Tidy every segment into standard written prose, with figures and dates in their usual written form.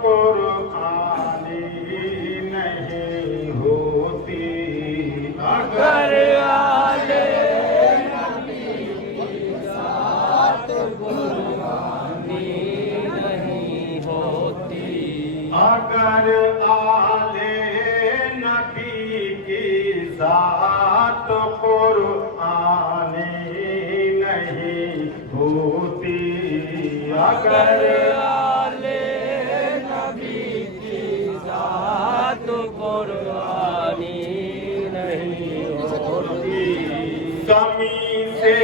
कुर्बानी नहीं होती अगर आले नबी की साथ कुर्बानी नहीं होती। अगर आले नबी की साथ कुर्बानी नहीं होती। अगर आले नबी की साथ कुर्बानी नहीं होती। ज़मीन से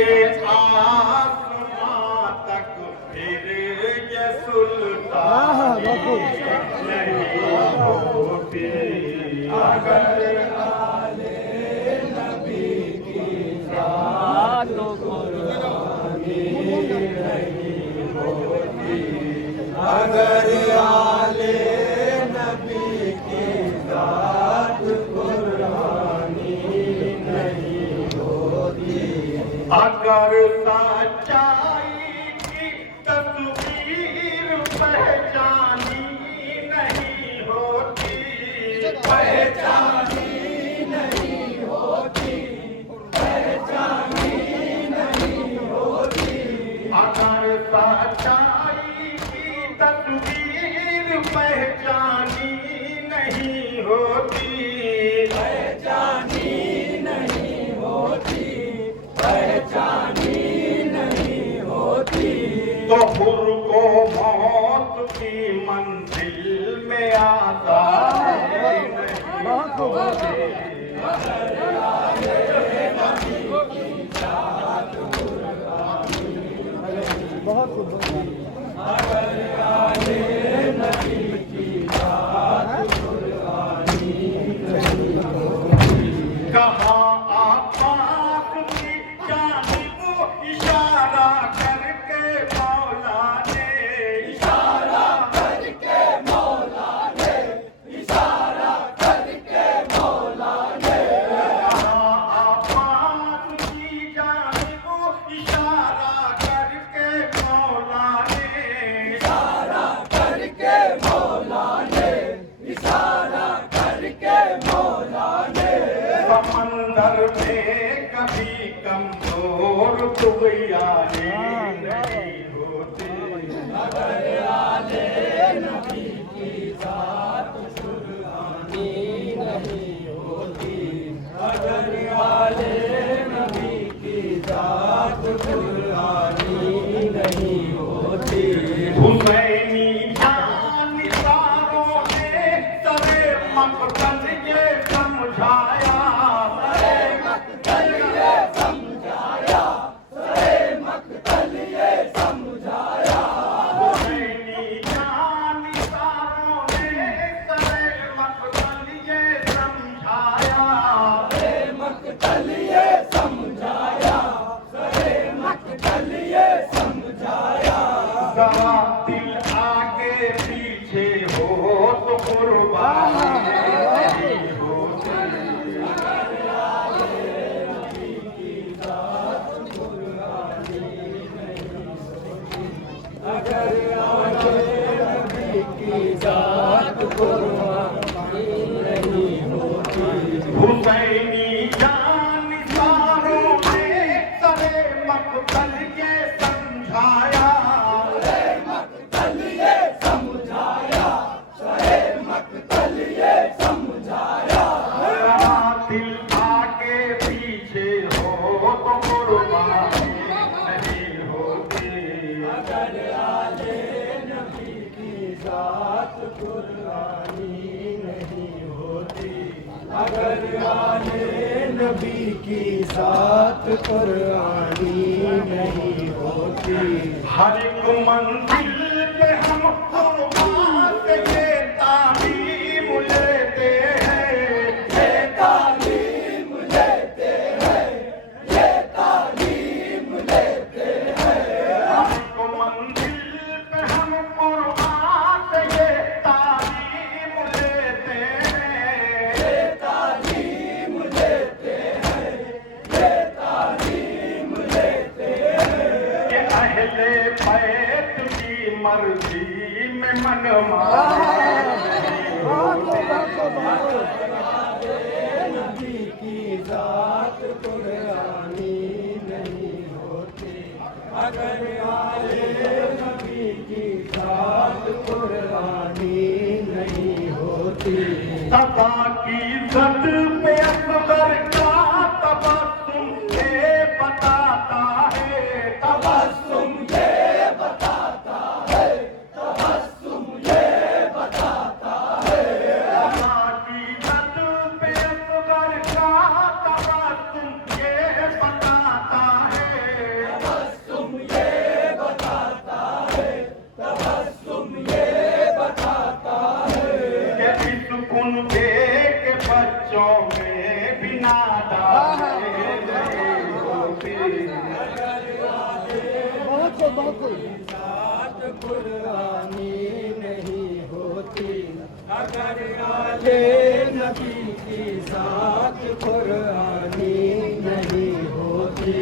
आसमां तक फिर ये सुल्तानी नहीं होती। अगर आले नबी की साथ कुर्बानी नहीं होती। अगर आले नबी की साथ कुर्बानी नहीं होती। अगर सच्चाई की तस्वीर पहचानी नहीं होती। पहचानी नहीं होती। पहचानी नहीं होती। अगर सच्चाई की तस्वीर पहचानी नहीं होती। पहचानी नहीं होती। पहचानी नहीं होती। तो हुर को मौत की मंजिल में आता नहीं होती। कहाँ आपात की जानिब इशारा करके मौला ने इशारा करके मौला ने। इशारा करके मौला ने। कहाँ आपात की जानिब इशारा करके मौला ने इशारा करके मौला ने। इशारा करके मौला ने। समंदर में कभी कमजोर तुगयानी नहीं होती। अगर आले नबी की साथ कुर्बानी नहीं होती। अगर आले नबी की साथ कुर्बानी नहीं होती। हुसैनी जानिसारों ने सरे मकतल ये समझाया। मकतल ये समझाया। सरे मकतल ये समझाया। हुसैनी जानिसारों ने सरे मकतल ये समझाया। सरे मकतल ये समझाया। सरे मकतल ये समझाया। जरा दिल आगे पीछे हो तो कुर्बानी नहीं होती। अगर आले नबी की साथ कुर्बानी नहीं होती। हुसैनी जानिसारों ने सरे मकतल ये समझाया। सरे मकतल ये समझाया। सरे मकतल ये समझाया। जरा दिल आगे पीछे हो तो कुर्बानी नहीं होती। अगर आले नबी की साथ कुर्बानी नहीं होती। अगर आले नबी की साथ कुर्बानी नहीं होती। हर एक मंजिल पे हम कुर्बान से ये तालीम लेते हैं। ये तालीम लेते हैं। ये तालीम लेते हैं। हर एक मंजिल पे हम कुर्बान से ये तालीम लेते हैं। ये तालीम लेते हैं। ये तालीम लेते हैं। कि अहले बैत की मन माने नबी की जात कुरानी नहीं होती अगर आले नबी की जात कुरानी नहीं होती। तबा की इज्जत पे असगर का तबस्सुम ये बताता है तबस्सुम ये बताता है तबस्सुम ये बताता है तबा की इज्जत पे असगर का तबस्सुम ये बताता है तबस्सुम ये बताता है तबस्सुम ये बताता है कि इस कुनबे के बच्चों में भी नादानी नहीं होती जात कुरानी नहीं होती अगर आले नबी की जात कुरानी नहीं होती।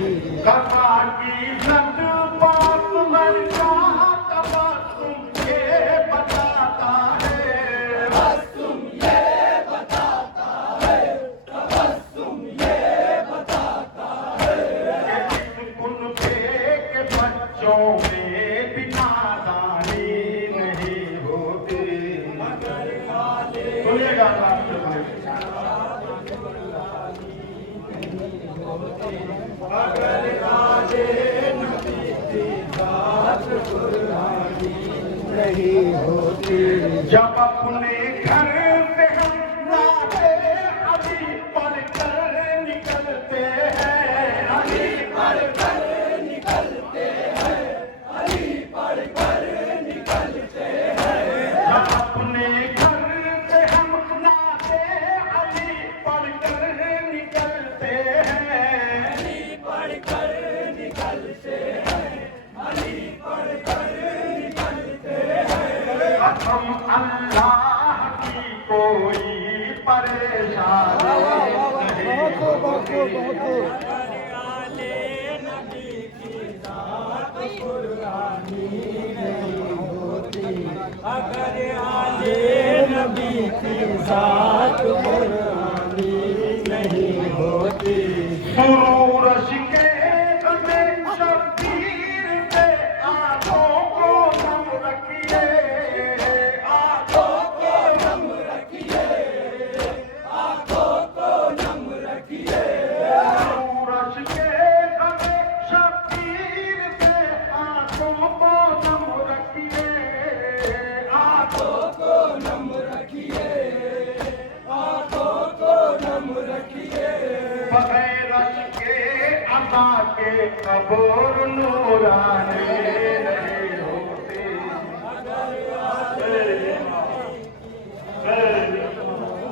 कबा की इज्जत पास मर का तबस्सुम ये बताता है तबस्सुम ये बताता है तबस्सुम ये बताता है कि इस कुनबे के बच्चों में भी नादानी नहीं होती। सुनिएगा राष्ट्र अगर आले नबी की जात कुरानी नहीं होती। जब अपने घर से हम नारे अली पढ़कर निकलते हैं अली पढ़कर निकलते हैं अली पढ़कर निकलते हैं जब अपने घर से हम नारे अली पढ़कर निकलते हैं अली पढ़कर निकलते हैं अली पढ़कर निकलते हैं हम अल्लाह की कोई परेशानी नहीं होती। आले नबी की जात कुरानी नहीं होती अगर आले नबी की जात कुरानी नहीं होती। सूरज के गमे शब्बीर से आंखों को नम रखिए आंखों को नम रखिए आंखों को नम रखिए सूरज के गमे शब्बीर से आंखों को नम रखिए आंखों को नम रखिए आंखों को नम रखिए बगैर के अदा के कबूर नूरानी